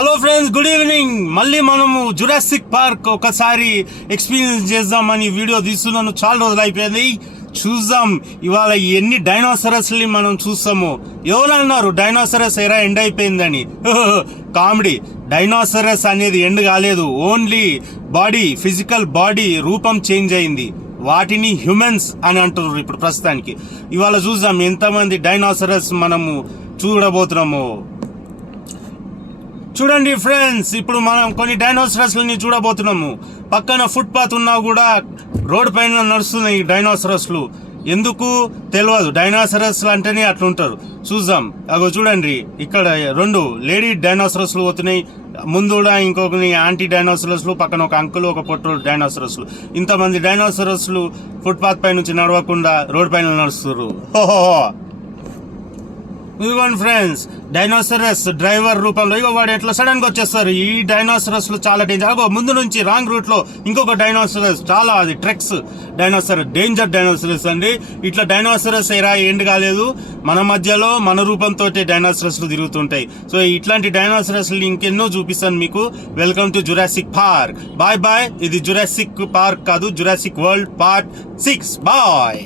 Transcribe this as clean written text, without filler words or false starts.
Hello friends, good evening. మళ్ళీ మనము Jurassic park ఒకసారి ఎక్స్పీరియన్స్ చేద్దామని వీడియో తీస్తున్నాను. చాలా రోజులు అయిపోయింది. చూద్దాం ఇవాళ ఎన్ని డైనోసరస్ ని మనం చూస్తాము. ఎవరు అన్నారు డైనోసరస్ ఎరా ఎండ్ అయిపోయిందని? కామెడీ. డైనోసరస్ అనేది ఎండ్ కాలేదు. ఓన్లీ బాడీ, ఫిజికల్ బాడీ రూపం చేంజ్ అయింది. వాటిని హ్యూమన్స్ అని అంటున్నారు ఇప్పుడు ప్రస్తుతానికి. ఇవాళ చూద్దాం ఎంతమంది డైనోసరస్ మనము చూడబోతున్నాము. చూడండి ఫ్రెండ్స్, ఇప్పుడు మనం కొన్ని డైనోసరస్లని చూడబోతున్నాము. పక్కన ఫుట్పాత్ ఉన్నా కూడా రోడ్ పైన నడుస్తున్నాయి ఈ డైనోసరస్లు. ఎందుకు తెలియదు. డైనోసరస్ అంటేనే అట్లుంటారు. చూద్దాం. అగో చూడండి, ఇక్కడ 2 లేడీ డైనోసరస్లు పోతున్నాయి. ముందు కూడా ఇంకొక యాంటీ డైనోసరస్లు, పక్కన ఒక అంకుల్, ఒక పొట్టోలు డైనోసరస్లు. ఇంతమంది డైనోసరస్లు ఫుట్పాత్ పై నుంచి నడవకుండా రోడ్ పైన నడుస్తున్నారు. ఇదిగోండి ఫ్రెండ్స్, డైనోసరస్ డ్రైవర్ రూపంలో ఇగో వాడు ఎట్లా సడన్ గా వచ్చేస్తారు. ఈ డైనోసరస్ లు చాలా డేంజర్. అగో ముందు నుంచి రాంగ్ రూట్ లో ఇంకొక డైనోసరస్, చాలా అది ట్రెక్స్ డైనోసరస్, డేంజర్ డైనోసరస్ అండి. ఇట్లా డైనోసరస్ ఎరా ఎండ్ కాలేదు. మన మధ్యలో మన రూపంతో డైనోసరస్ లు తిరుగుతుంటాయి. సో ఇట్లాంటి డైనోసరస్ ఇంకెన్నో చూపిస్తాను మీకు. Welcome to Jurassic Park. Bye bye. ఇది జురాసిక్ పార్క్ కాదు, జురాసిక్ వరల్డ్ పార్ట్ 6. బాయ్.